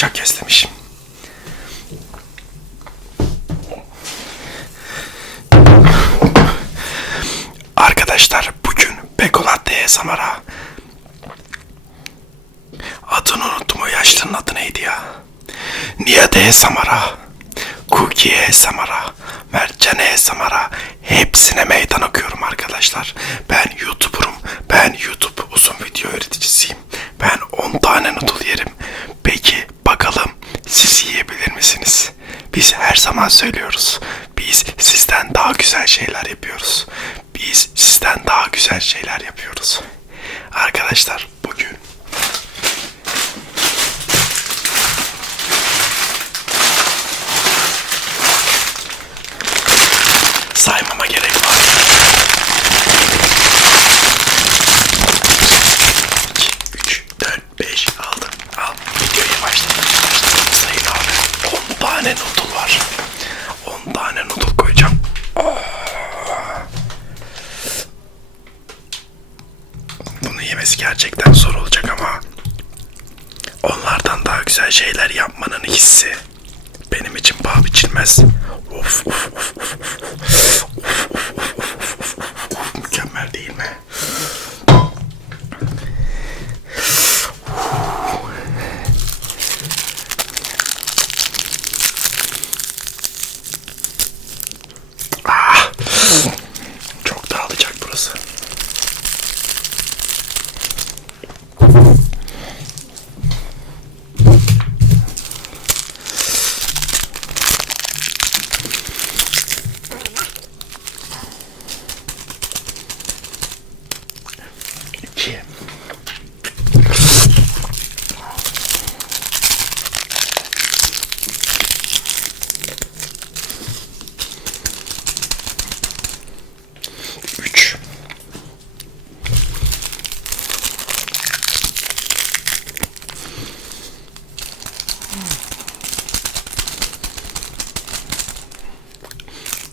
Çakezlemişim. Arkadaşlar bugün Bekolat Samara. Adını unuttum o yaşlının adı neydi ya? Niye Samara? Cookie Samara. Mercan Samara. Hepsine meydan okuyorum arkadaşlar. Ben YouTuber'ım. Ben YouTube uzun video öğreticisiyim. Ben 10 tane noodle yerim misiniz? Biz her zaman söylüyoruz. Biz sizden daha güzel şeyler yapıyoruz. Biz sizden daha güzel şeyler yapıyoruz. Arkadaşlar Bunu yemesi gerçekten zor olacak ama onlardan daha güzel şeyler yapmanın hissi benim için paha biçilmez. Of of of of of. Of, of, of, of, of, of. Mükemmel değil mi?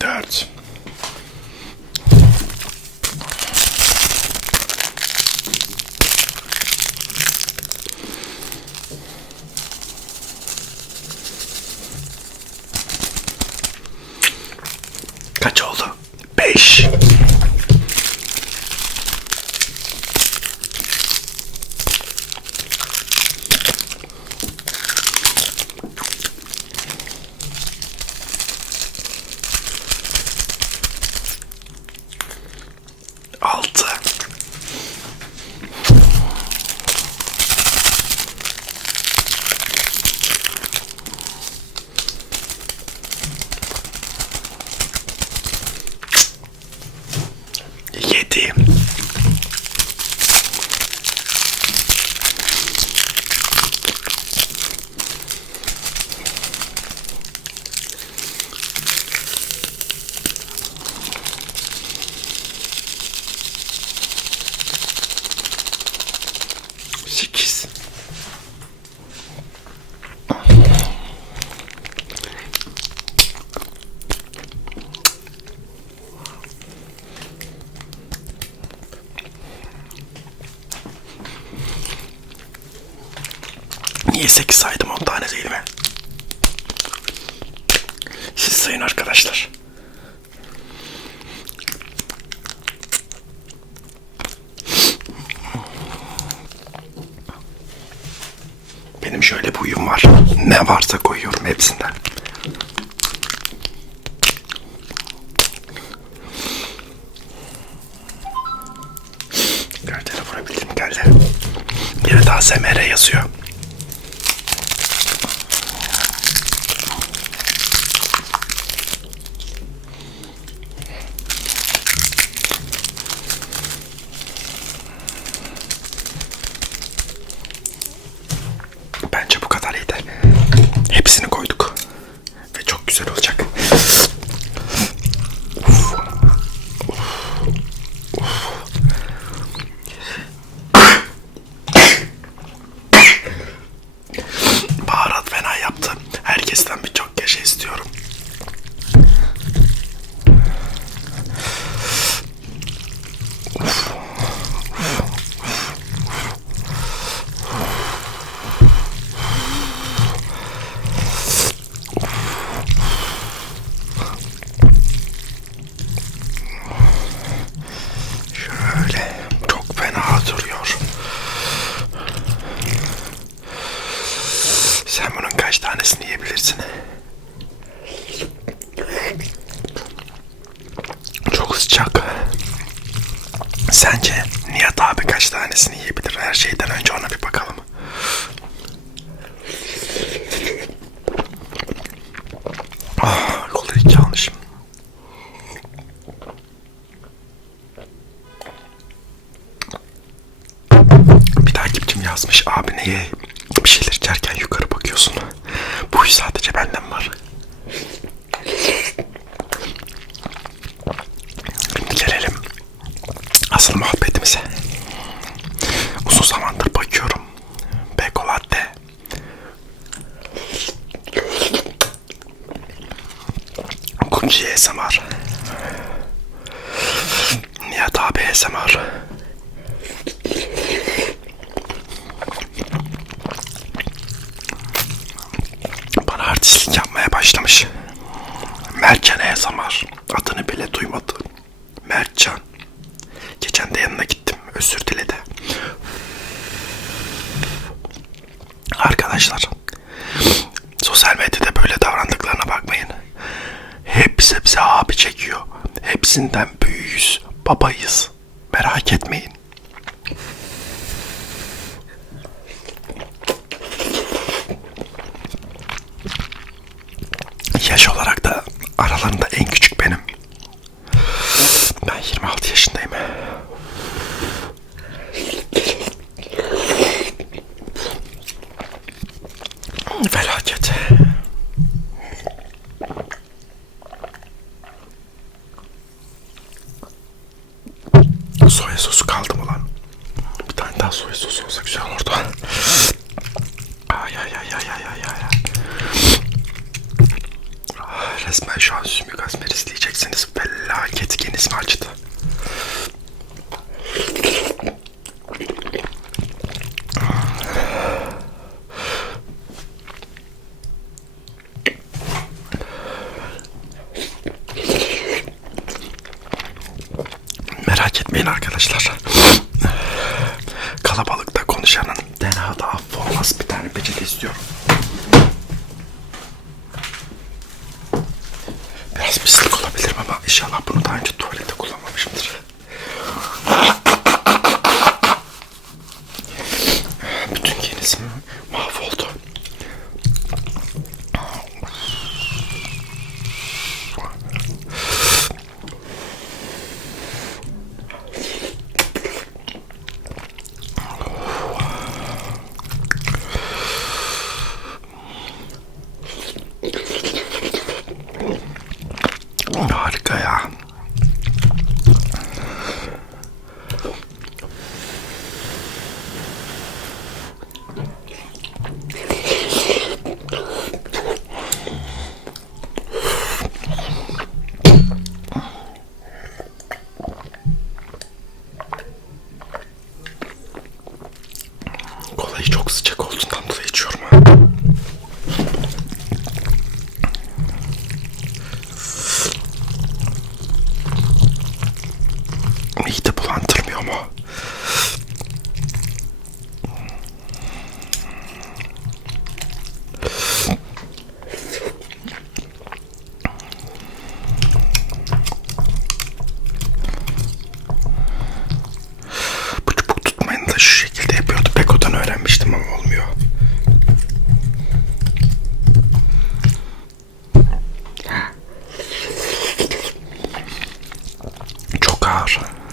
that. Varsa koyuyorum hepsinden. Gel vurabildim gel. Biri daha SMR yazıyor. tanesini yiyebilirsin. Çok sıcak. Sence Nihat abi kaç tanesini yiyebilir? Her şeyden önce ona bir Arkadaşlar sosyal medyada böyle davrandıklarına bakmayın. Hepsi bize abi çekiyor. Hepsinden büyüyüz, babayız. Merak etmeyin. Yaş olarak da aralarında en merak etmeyin arkadaşlar. Kalabalıkta konuşanın denada affı olmaz. Bir tane peçete istiyorum. Biraz pislik olabilir ama inşallah bunu daha önce 我。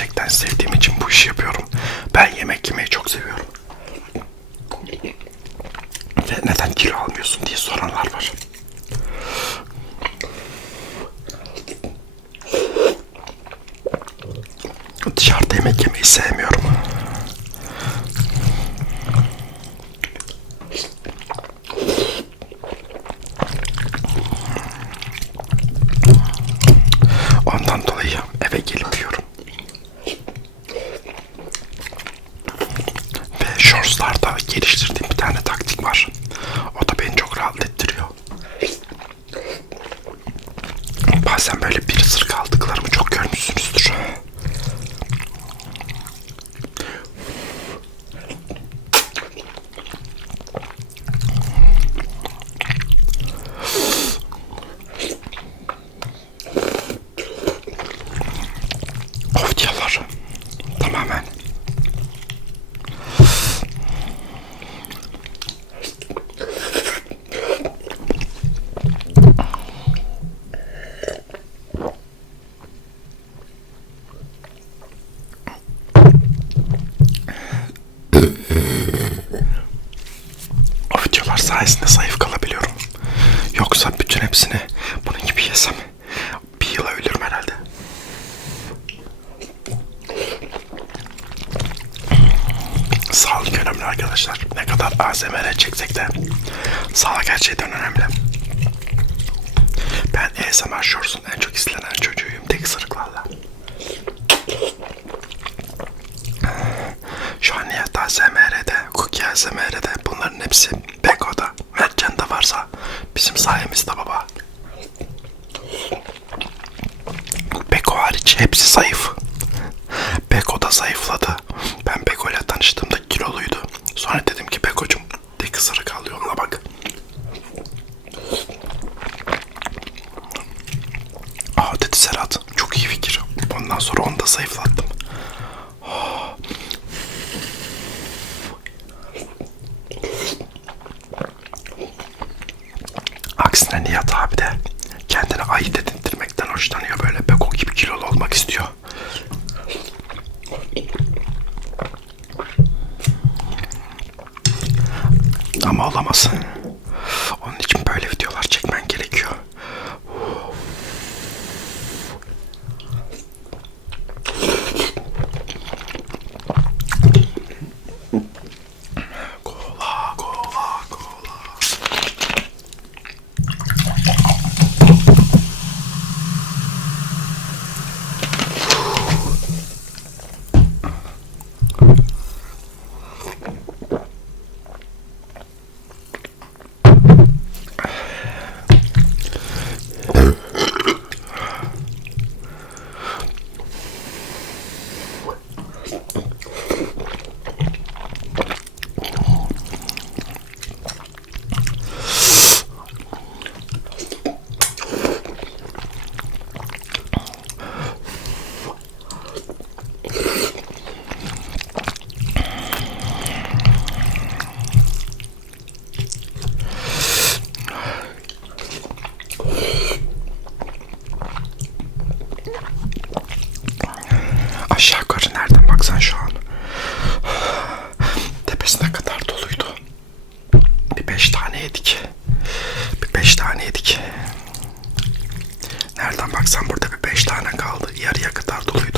gerçekten sevdiğim için bu işi yapıyorum. Ben yemek yemeyi çok seviyorum. sağlık önemli arkadaşlar. Ne kadar ASMR çeksek de sağlık gerçekten önemli. Ben ASMR Shorts'un en çok izlenen çocuğuyum tek sırıklarla. Şu an Nihat ASMR'de, Cookie ASMR'de bunların hepsi Beko'da, Mertcan'da varsa bizim sayemizde baba. Bak sen burada bir 5 tane kaldı. Yarıya kadar doluyor.